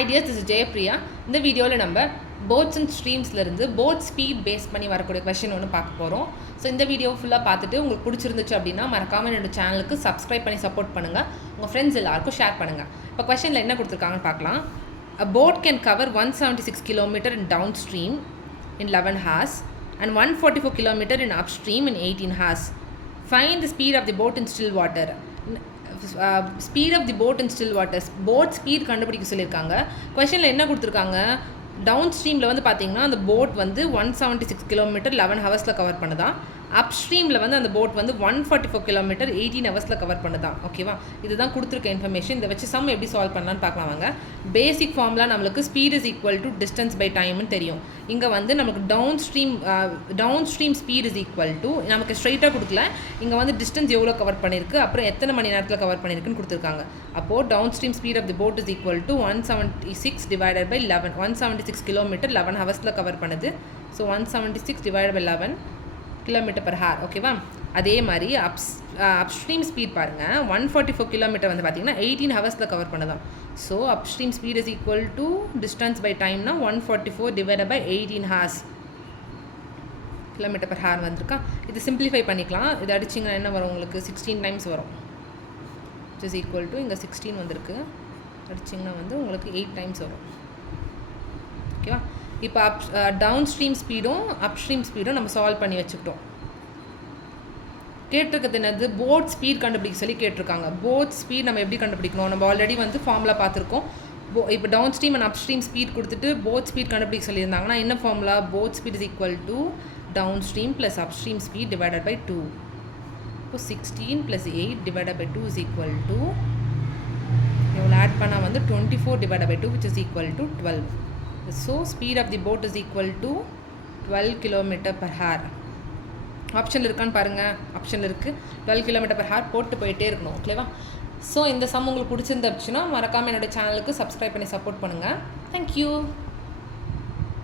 Hi dear, this is Jayapriya. இந்த வீடியோவில் நம்ம போட்ஸ் அண்ட் ஸ்ட்ரீம்ஸ்லேருந்து போட் ஸ்பீட் பேஸ் பண்ணி வரக்கூடிய கொஷின் ஒன்று பார்க்க போகிறோம். ஸோ இந்த வீடியோ ஃபுல்லாக பார்த்துட்டு உங்களுக்கு பிடிச்சிருந்துச்சு அப்படின்னா மறக்காமல் என்னோட சேனலுக்கு சப்ஸ்கிரைப் பண்ணி சப்போர்ட் பண்ணுங்கள். உங்கள் ஃப்ரெண்ட்ஸ் எல்லாருக்கும் ஷேர் பண்ணுங்கள். இப்போ கொஷனில் என்ன கொடுத்துருக்காங்கன்னு பார்க்கலாம். A boat can cover 176 km in downstream in 11 hours and 144 km in upstream in 18 hours. Find the speed of the boat in still water. Speed of the boat in still waters. Boat speed கண்டுபிடிக்க சொல்லியிருக்காங்க. கொஷனில் என்ன கொடுத்துருக்காங்க, down ஸ்ட்ரீமில் வந்து பார்த்தீங்கன்னா அந்த boat வந்து 176 kilometre 11 ஹவர்ஸில் cover பண்ணுதான். அப் ஸ்ட்ரீமில் வந்து அந்த போட் வந்து 144 கிலோமீட்டர் 18 ஹவர்ஸில் கவர் பண்ணுதான். ஓகேவா, இதுதான் கொடுத்துருக்க இன்ஃபர்மேஷன். இதை வச்சு சம் எப்படி சால்வ் பண்ணலான்னு பார்க்கலாம் வாங்க. பேசிக் ஃபார்முலா நம்மளுக்கு speed is equal to distance by டைம்னு தெரியும். இங்கே வந்து நமக்கு downstream speed is equal to, நமக்கு ஸ்ட்ரைட்டாக கொடுக்கல, இங்கே வந்து டிஸ்டன்ஸ் எவ்வளோ கவர் பண்ணியிருக்கு, அப்புறம் எத்தனை மணி நேரத்தில் கவர் பண்ணியிருக்குன்னு கொடுத்துருக்காங்க. அப்போது downstream speed of the boat is equal to 176 divided by 11. 176 kilometre 11 ஹவர்ஸில் கவர் பண்ணுது. So 176 divided by 11 kilometre per hour. ஓகேவா, அதே மாதிரி அப்ஸ்ட்ரீம் ஸ்பீட் பாருங்கள், 144 கிலோமீட்டர் வந்து பார்த்திங்கன்னா 18 ஹவர்ஸில் கவர் பண்ணதான். So upstream speed is equal to distance by டைம்னா 144 divided by 18 hours kilometre per hour வந்திருக்கா. இது சிம்பிளிஃபை பண்ணிக்கலாம். இது அடிச்சிங்கன்னா என்ன வரும், உங்களுக்கு 16 டைம்ஸ் வரும். இட் இஸ் ஈக்குவல் டு, இங்கே 16 வந்திருக்கு, அடிச்சிங்கன்னா வந்து உங்களுக்கு 8 டைம்ஸ் வரும். ஓகேவா, இப்போ டவுன் ஸ்ட்ரீம் ஸ்பீடும் அப்ஸ்ட்ரீம் ஸ்பீடும் நம்ம சால்வ் பண்ணி வச்சுக்கிட்டோம். கேட்டிருக்கிறது என்னது, போட் ஸ்பீட் கண்டுபிடிக்க சொல்லி கேட்டிருக்காங்க. போட் ஸ்பீட் நம்ம எப்படி கண்டுபிடிக்கணும், நம்ம ஆல்ரெடி வந்து ஃபார்முலா பார்த்துருக்கோம். இப்போ downstream and upstream speed கொடுத்துட்டு போட் ஸ்பீட் கண்டுபிடிக்க சொல்லியிருந்தாங்கன்னா என்ன formula, boat speed is equal to downstream plus upstream speed divided by 2. இப்போ 16 plus 8 divided by 2 is equal to, இவ்வளோ ஆட் பண்ணால் வந்து 24 divided by 2 which is equal to 12. So speed of the boat is equal to 12 km per hour. Option இருக்கான்னு பாருங்கள், option இருக்குது. 12 km per hour போட்டு போயிட்டே இருக்கணும். ஓகேவா, ஸோ இந்த சம் உங்களுக்கு பிடிச்சிருந்துச்சுன்னா மறக்காமல் என்னோடய சேனலுக்கு சப்ஸ்கிரைப் பண்ணி சப்போர்ட் பண்ணுங்கள். தேங்க்யூ.